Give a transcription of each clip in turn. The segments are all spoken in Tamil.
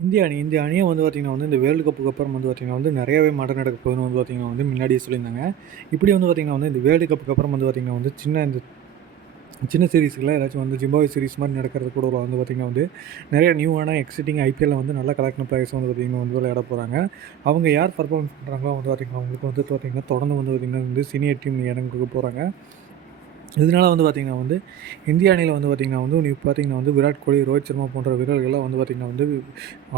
இந்திய அணியை வந்து பார்த்திங்கன்னா வந்து இந்த வேர்ல்டு கப்புக்கு அப்புறம் வந்து பார்த்திங்கன்னா வந்து நிறையவே மாற்றம் நடக்க போகுதுன்னு வந்து பார்த்திங்கன்னா வந்து முன்னாடியே சொல்லியிருந்தாங்க. இப்படி வந்து பார்த்திங்கன்னா வந்து இந்த வேர்ல்டு கப்புக்கு அப்புறம் வந்து பார்த்திங்கன்னா வந்து சின்ன சீரிஸ்க்குலாம் ஏதாச்சும் வந்து ஜிம்பாப்வே சீரிஸ் மாதிரி நடக்கிறது கூட வந்து பார்த்திங்கன்னா வந்து நிறைய நியூவான எக்ஸைட்டிங் ஐபிஎல்ல வந்து நல்லா கலெக்ஷன் பிளேயர்ஸ் வந்து பார்த்திங்கன்னா வந்து விளையாட போகிறாங்க. அவங்க யார் பர்ஃபார்மன்ஸ் பண்ணுறாங்களோ வந்து பார்த்திங்கன்னா அவங்களுக்கு வந்து பார்த்திங்கன்னா தொடர்ந்து வந்து பார்த்திங்கன்னா வந்து சீனியர் டீம் இடம் கொடுக்க போகிறாங்க. இதனால வந்து பார்த்திங்கன்னா வந்து இந்திய அணியில் வந்து பார்த்திங்கன்னா வந்து இப்போ பார்த்திங்கன்னா வந்து விராட் கோலி, ரோஹித் சர்மா போன்ற வீரர்கள்லாம் வந்து பார்த்திங்கன்னா வந்து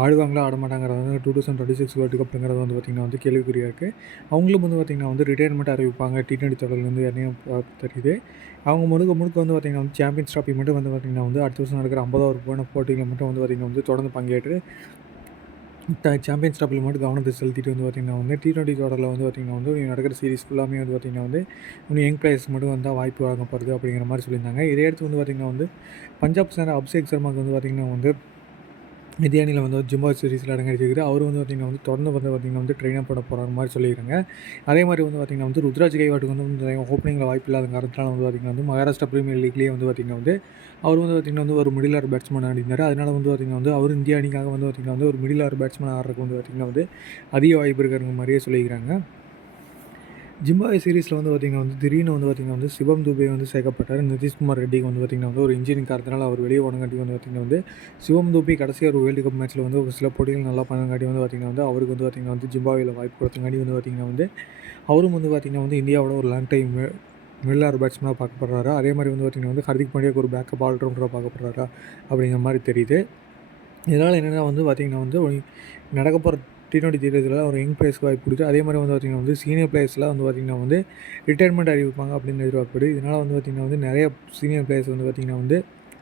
ஆடுவாங்களா ஆடமாட்டாங்கிறது வந்து 2026 வேர்ல்டு கப்புங்கிறது வந்து பார்த்திங்கன்னா வந்து கேள்விக்குறியாக இருக்குது. அவங்களும் வந்து பார்த்திங்கன்னா வந்து ரிட்டையர்மெண்ட் அறிவிப்பாங்க T20 தொடர்லேருந்து என்னையும் தெரியுது. அவங்க முழுக்க முழுக்க வந்து பார்த்திங்கன்னா வந்து சாம்பியன்ஸ் ட்ராஃபி மட்டும் வந்து பார்த்திங்கன்னா வந்து அடுத்த வருஷம் நடக்கிற 50வது போட்டியில் மட்டும் வந்து பார்த்திங்கன்னா வந்து தொடர்ந்து பங்கேற்று சாம்பியன்ஸ் ட்ராஃபியில் மட்டும் கவனத்தை செலுத்திட்டு வந்து பார்த்திங்கன்னா வந்து T20 தொடரில் வந்து பார்த்திங்கன்னா வந்து நடக்கிற சீரிஸ் ஃபுல்லாமே வந்து பார்த்திங்கன்னா வந்து இன்னும் யங் பிளேயர்ஸ் மட்டும் வந்தால் வாய்ப்பு வழங்கப்படுது அப்படிங்கிற மாதிரி சொல்லியிருந்தாங்க. இதையடுத்து வந்து பார்த்திங்கன்னா வந்து பஞ்சாப் சேர்ந்த அபிஷேக் சர்மாவுக்கு வந்து பார்த்திங்கன்னா வந்து இந்திய அணியில் வந்து ஜிம்பாப்வே சீரிஸில் இடங்கடிச்சிருக்காரு. அவர் வந்து பார்த்திங்கன்னா வந்து தொடர்ந்து வந்து பார்த்திங்கன்னா வந்து ட்ரெயின் அப் பண்ண போகிற மாதிரி சொல்லியிருக்காங்க. அதே மாதிரி வந்து பார்த்திங்கன்னா வந்து ருத்ராஜ் கைவாட்டுக்கு வந்து ஓப்பனிங்கில் வாய்ப்பு இல்லாத காரணத்தினால வந்து பார்த்திங்கன்னா வந்து மகாராஷ்டிரா பிரீமியர் லீக்லேயே வந்து பார்த்திங்கன்னா வந்து அவர் வந்து பார்த்திங்கன்னா வந்து ஒரு மிடில் ஆர்டர் பேட்ஸ்மேன் ஆடினார். அதனால் வந்து பார்த்திங்கன்னா வந்து அவர் இந்திய அணிக்காக வந்து பார்த்திங்கன்னா வந்து ஒரு மிடில் ஆர்டர் பேட்ஸ்மேன் ஆடுறதுக்கு வந்து பார்த்திங்கன்னா வந்து அதிக வாய்ப்பு இருக்கிற மாதிரியே சொல்லியிருக்காங்க. ஜிம்பாப்வே சீரிஸில் வந்து பார்த்திங்கன்னா வந்து திடீர்னு வந்து பார்த்திங்கன்னா வந்து சிவம் துபே வந்து சேர்க்கப்பட்டார். நிதிஷ்குமார் ரெட்டிக்கு வந்து பார்த்திங்கன்னா வந்து ஒரு இன்ஜினியரிங் காரணத்தினால அவர் வெளியே போனங்காட்டி வந்து பார்த்திங்கன்னா வந்து சிவம் துபே கடைசியாக ஒரு வேர்ல்டு கப் மேட்ச்சில் வந்து ஒரு சில போட்டிகள் நல்லா பண்ணங்காட்டி வந்து பார்த்திங்கன்னா வந்து அவருக்கு வந்து பார்த்திங்கன்னா வந்து ஜிம்பாப்வேயில் வாய்ப்பு கொடுத்தங்காட்டி வந்து பார்த்திங்கன்னா வந்து அவரும் வந்து பார்த்திங்கன்னா வந்து இந்தியாவோட ஒரு லாங் டைம் மிடில் ஆர்டர் பேட்ஸ்மேனாக பார்க்கப்படுறாரு. அதே மாதிரி வந்து பார்த்திங்கன்னா வந்து ஹர்திக் பாண்டியாவுக்கு ஒரு பேக்கப் ஆல்ரவுண்டராக பார்க்கப்படுறாரா அப்படிங்கிற மாதிரி தெரியுது. இதனால் என்னென்னா வந்து பார்த்திங்கன்னா வந்து நடக்க போகிற T20 சீரிஸில் ஒரு யங் பிளேயர்ஸ்க்கு வாய்ப்பு கொடுத்து அதே மாதிரி வந்து பார்த்திங்கன்னா வந்து சீனியர் பிளேயர்ஸ்லாம் வந்து பார்த்திங்கன்னா வந்து ரிட்டையர்மெண்ட் அறிவிப்பாங்க அப்படின்னு எதிர்பார்க்கப்படுது. இதனால் வந்து பார்த்திங்கன்னா வந்து நிறைய சீனியர் பிளேயர்ஸ் வந்து பார்த்திங்கன்னா வந்து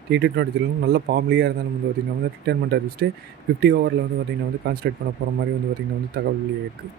T20 நல்ல ஃபார்ம்லியாக இருந்தாலும் வந்து பார்த்திங்கன்னா வந்து ரிட்டையர்மெண்ட் அறிவிச்சுட்டு 50 ஓவரில் வந்து பார்த்திங்கன்னா வந்து கான்சன்ட்ரேட் பண்ண போகிற மாதிரி வந்து பார்த்திங்கன்னா வந்து தகவல் வெளியாக இருக்குது.